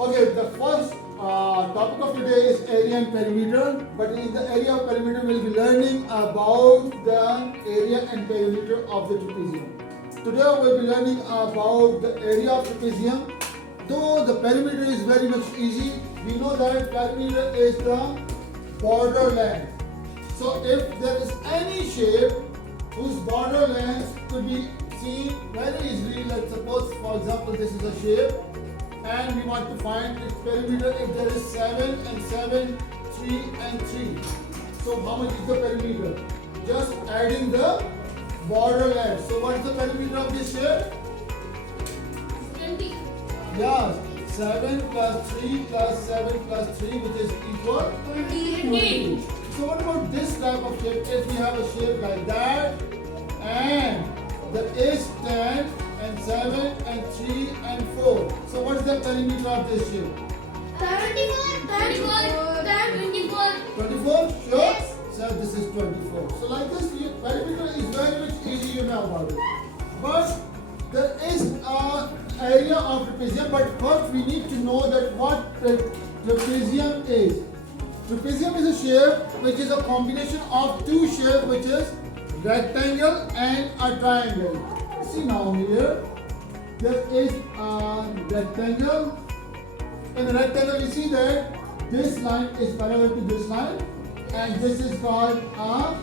Okay, the first topic of today is area and perimeter. But in the area of perimeter, we'll be learning about the area and perimeter of the trapezium. Today, we'll be learning about the area of trapezium. Though the perimeter is very much easy, we know that perimeter is the borderland. So if there is any shape whose borderlands could be seen very easily, let's suppose for example this is a shape and we want to find its perimeter if there is 7 and 7, 3 and 3. So how much is the perimeter? Just adding the borderlands. So what is the perimeter of this shape? 20. Yes, 7 plus 3 plus 7 plus 3 which is equal 20. So what about this type of shape? If we have a shape like that and there is 10 and 7 and 3 and 4. So what is the perimeter of this shape? 24? Sure? Yes. So this is 24. So like this, perimeter is very much easy, you know about it. But there is an area of trapezium, but first we need to know that what trapezium is. Trapezium is a shape which is a combination of two shapes, which is rectangle and a triangle. See now here, there is a rectangle. In the rectangle, you see that this line is parallel to this line, and this is called a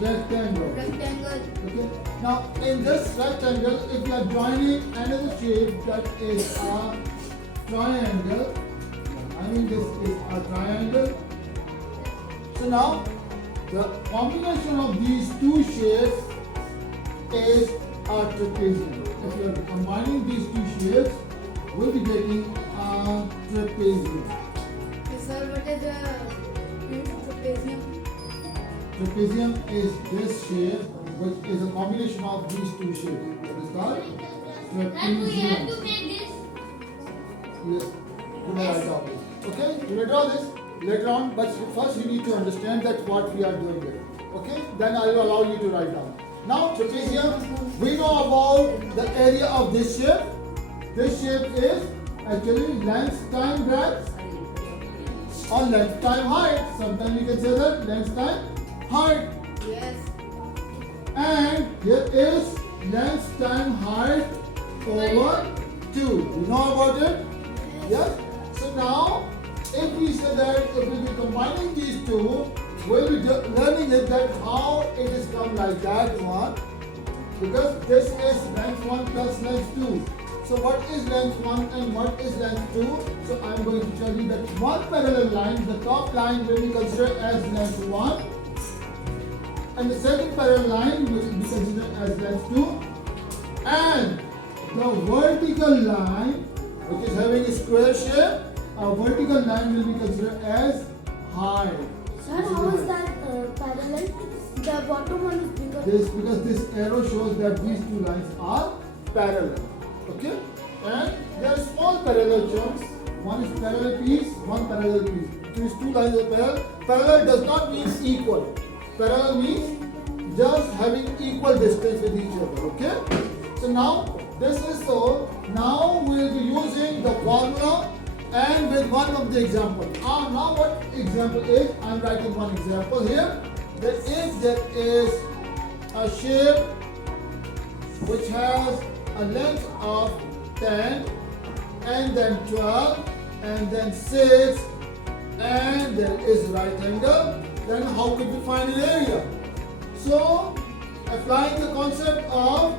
rectangle. Okay. Now in this rectangle, if you are joining another shape that is a triangle, I mean this is a triangle. So now the combination of these two shapes is a trapezium. If you are combining these two shapes, we'll be getting a trapezium. Sir, what is the trapezium? Trapezium is this shape, which is a combination of these two shapes. It is called And we have to trapezium. make this. Yes. Good idea. Okay, we will draw this later on, but first you need to understand that what we are doing here. Okay, then I will allow you to write down. Now trapezium, we know about the area of this shape. This shape is actually length time breadth or length time height. Sometimes you can say that length time height. Yes. And here is length time height over 2. You know about it? Yes? So now, if we say that if we be combining these two, we'll be learning it that how it is come like that one, because this is length 1 plus length 2. So what is length 1 and what is length 2? So I am going to tell you that one parallel line, the top line will be considered as length 1, and the second parallel line will be considered as length 2, and the vertical line, which is having a square shape, a vertical line will be considered as height. Sir, how is that parallel? The bottom one is bigger. This because this arrow shows that these two lines are parallel. Okay? And there are small parallel chunks. One is parallel piece, one parallel piece. These two lines are parallel. Parallel does not mean equal. Parallel means just having equal distance with each other. Okay? So now this is so. Now we will be using the formula and with one of the examples. Now what example is? I am writing one example here. That if there is a shape which has a length of 10 and then 12 and then 6 and there is right angle, then how could we find an area? So applying the concept of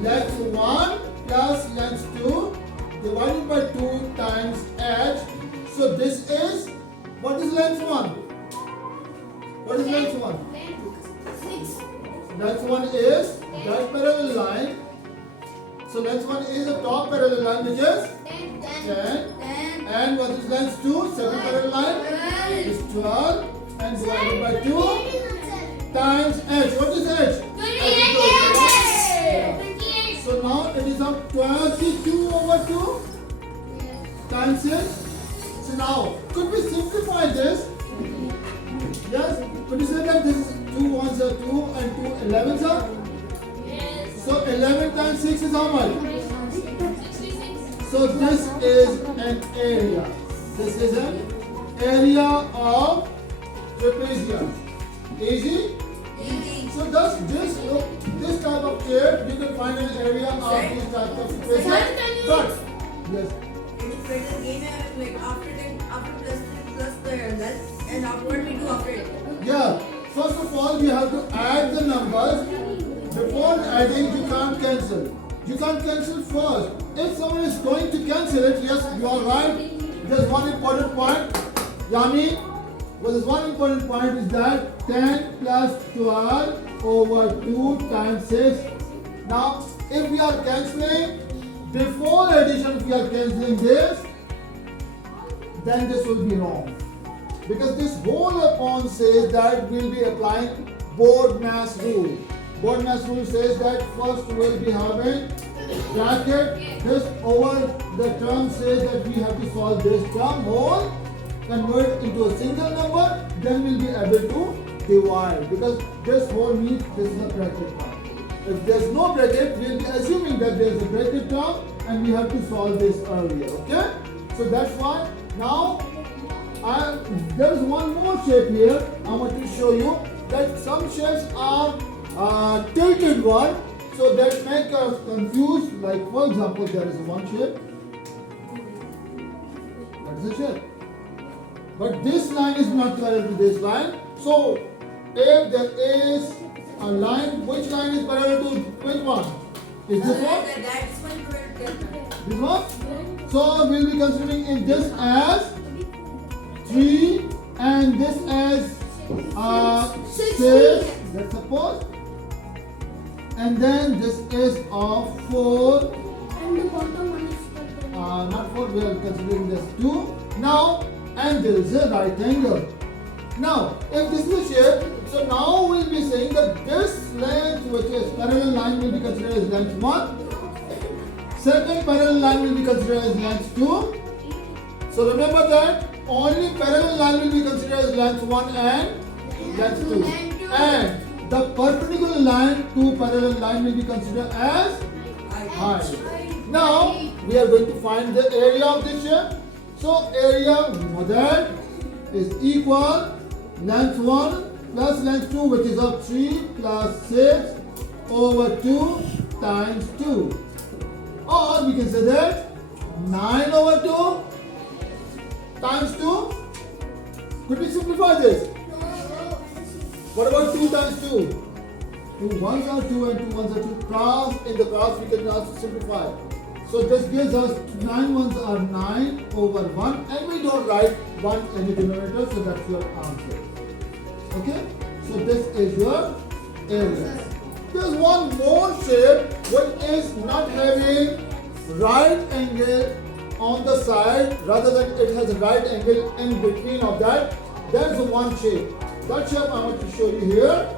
length 1 plus length 2 divided by 2 times h. So this is, what is length 1? What is length 1? 6. Length 1 is that parallel line. So length 1 is the top parallel line, which is 10. And what is length 2? Second parallel line is 12 and divided by 2 times h. What is h? 28. So now it is of 22 over 2 times 6. So now, could we simplify this? Yes? Could you say that this is 2 ones are 2 and 2 11s are? Yes. So 11 times 6 is how much? 66. So this is an area. This is an area of trapezium. Easy? Easy. So thus this type of shape you can find an area of this type of trapezium. But yes. It is better again like after plus the less and afterward we do after it. Yeah. First of all, we have to add the numbers. Before adding, you can't cancel. You can't cancel first. If someone is going to cancel it, yes, you are right. There's one important point. Yami, well, there's one important point is that 10 plus 12 over 2 times 6. Now, if we are cancelling, before addition, if we are cancelling this, then this will be wrong. Because this whole upon says that we'll be applying board mass rule. Board mass rule says that first we'll be having bracket. This over the term says that we have to solve this term whole, convert into a single number, then we'll be able to divide. Because this whole means this is a bracket term. If there's no bracket, we'll be assuming that there's a bracket term and we have to solve this earlier. Okay? So that's why now there is one more shape here. I want to show you that some shapes are tilted one, so that make us confused. Like for example, there is one shape. That is a shape. But this line is not parallel to this line. So if there is a line, which line is parallel to which one? Is this one? That is one This one? So we'll be considering in this as 3 and this as 6. Let's suppose. And then this is of 4. And the bottom one is Not 4, we are considering this 2. Now, and there is a right angle. Now, if this is a shape, so now we'll be saying that this length, which is parallel line, will be considered as length 1. Second parallel line will be considered as length 2. So remember that only parallel line will be considered as length 1 and length 2. And the perpendicular line to parallel line will be considered as height. Now we are going to find the area of this shape. So area of that is equal length 1 plus length 2, which is of 3 plus 6 over 2 times 2. Or we can say that 9 over 2 times 2. Could we simplify this? What about 2 times 2? 2 ones are 2 and 2 ones are 2. Cross, in the cross we can also simplify. So this gives us 9 ones are 9 over 1, and we don't write 1 in the denominator, so that's your answer. Okay? So this is your area. There's one more shape which is not having right angle on the side, rather than it has a right angle in between of that. There's one shape. That shape I want to show you here.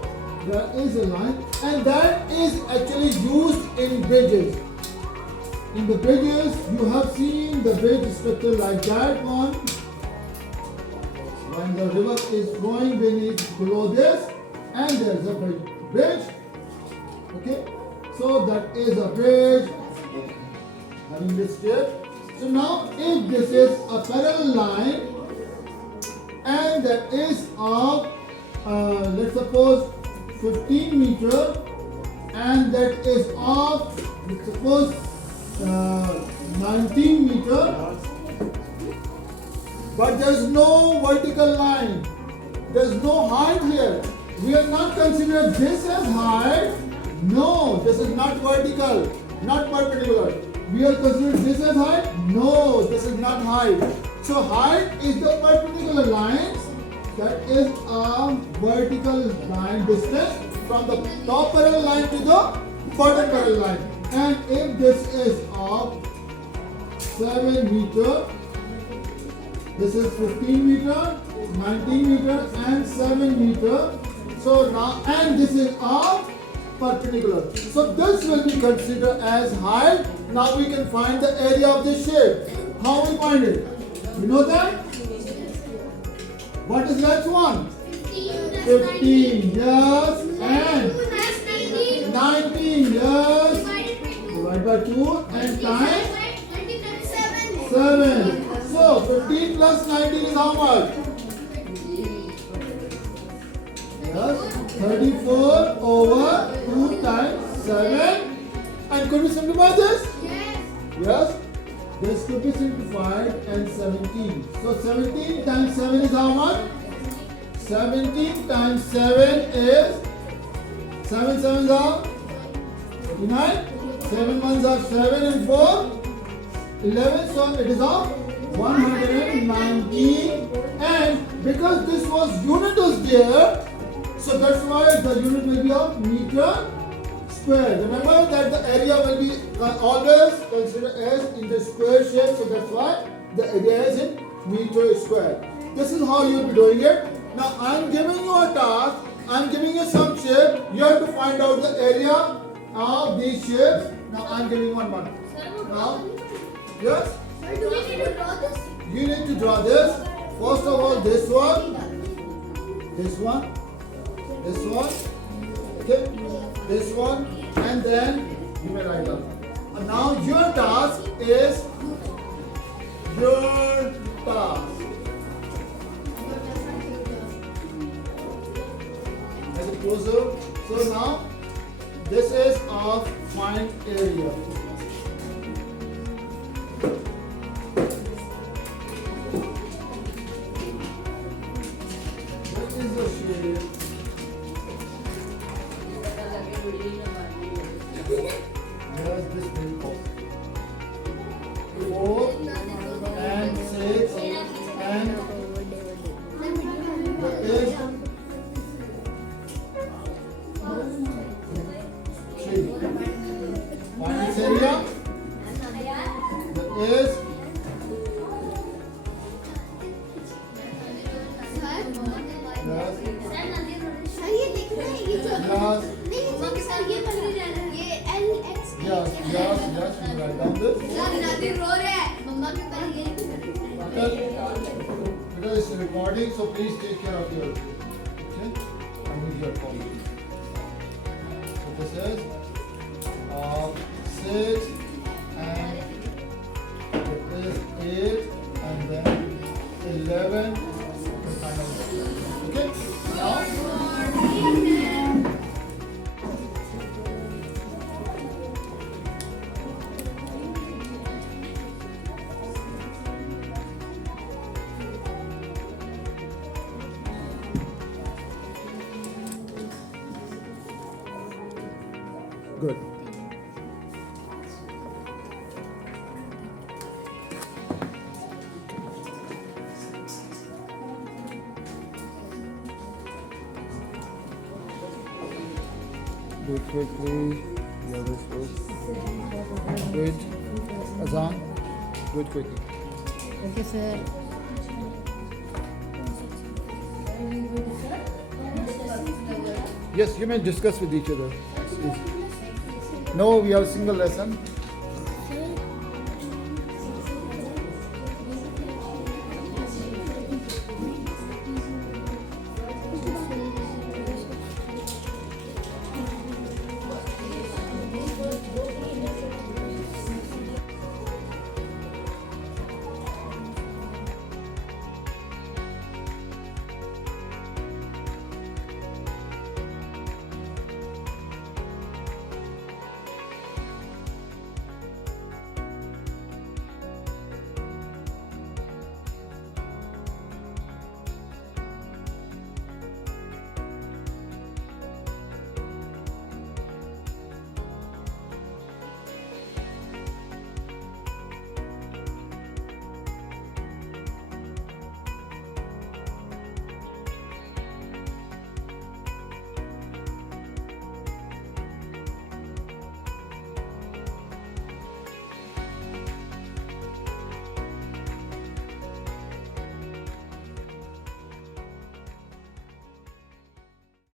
There is a line, and that is actually used in bridges. In the bridges, you have seen the bridge structure like that one. When the river is flowing below this, and there's a bridge. Okay, so that is a bridge having this shape. So now, if this is a parallel line, and that is of let's suppose 15 meter, and that is of let's suppose 19 meter, but there is no vertical line, there is no height here. We are not considering this as height. No, this is not vertical, not perpendicular. We are considering this as height. No, this is not height. So height is the perpendicular line, that is a vertical line distance from the top parallel line to the bottom parallel line. And if this is of 7 meter, this is 15 meter, 19 meter and 7 meter. So now, and this is of perpendicular. So this will be considered as height. Now we can find the area of this shape. How we find it? You know that? What is length 1? 15, yes, and 19, yes. Divide by 2 and times 7. So 15 plus 19 is how much? Yes, 34 over 2 times 7. And could we simplify this? Yes. Yes. This could be simplified and 17. So 17 times 7 is how much? 17 times 7 is 7 sevens are 29. 7 ones are 7 and 4 11. So it is of 119. And because this was unit was there, so that's why the unit will be of meter square. Remember that the area will be always considered as in the square shape, so that's why the area is in meter square. This is how you will be doing it. Now I am giving you a task. I am giving you some shape. You have to find out the area of these shapes. Now I am giving one. Now, yes, Sir, do we need to draw this? you need to draw this. First of all, this one, this one, this one, okay, this one, and then you may write down. And now your task is your task. As a closer. So now this is of find area. What is the shape? Yes, this will go. 4 and 6 and that is 3. Find its area. That is yes, you write down this. Because it's recording, so please take care of your, okay? I need your copy. So this is 6 and it is 8 and then 11 and final. Okay? Now good. Do it quickly. The others will. Do it. Azan. Do it quickly. Okay, sir. Yes, you may discuss with each other. No, we have a single lesson.